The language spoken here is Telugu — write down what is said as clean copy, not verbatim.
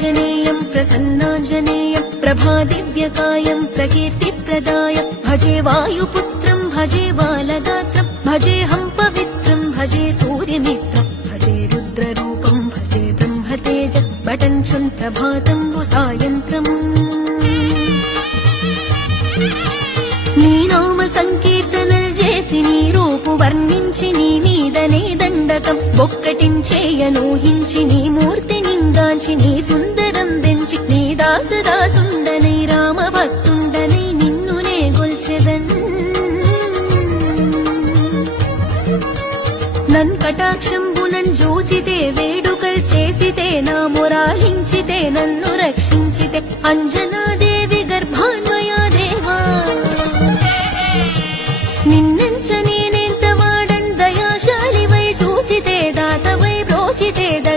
శ్రీరామాంజనేయం ప్రసన్నాంజనేయం ప్రభాదివ్యకాయం ప్రకీర్తిప్రదాయం భజే వాయుపుత్రం భజే బాలగాత్రం భజేహం పవిత్రం భజే సూర్యమిత్రం భజే రుద్రరూపం భజే బ్రహ్మతేజ బటంచున్ ప్రభాతంబు సాయంత్రం నీ నామ సంకీర్తనలు చేసి నీ రూపు వర్ణించి నీ మీదనే దండకం ఒక్కటించేయనూహించి నీ మూర్తి నిందాంచి నీ సుందరం పెంచి నీ దాసదాసుండనై రామ భక్తుండనై నిన్నునే గొల్చెదన్ నన్ కటాక్షంబునన్ జూచితే వేడుకల్ చేసితే నా మొరాలించితే నన్ను రక్షించితే అంజనాది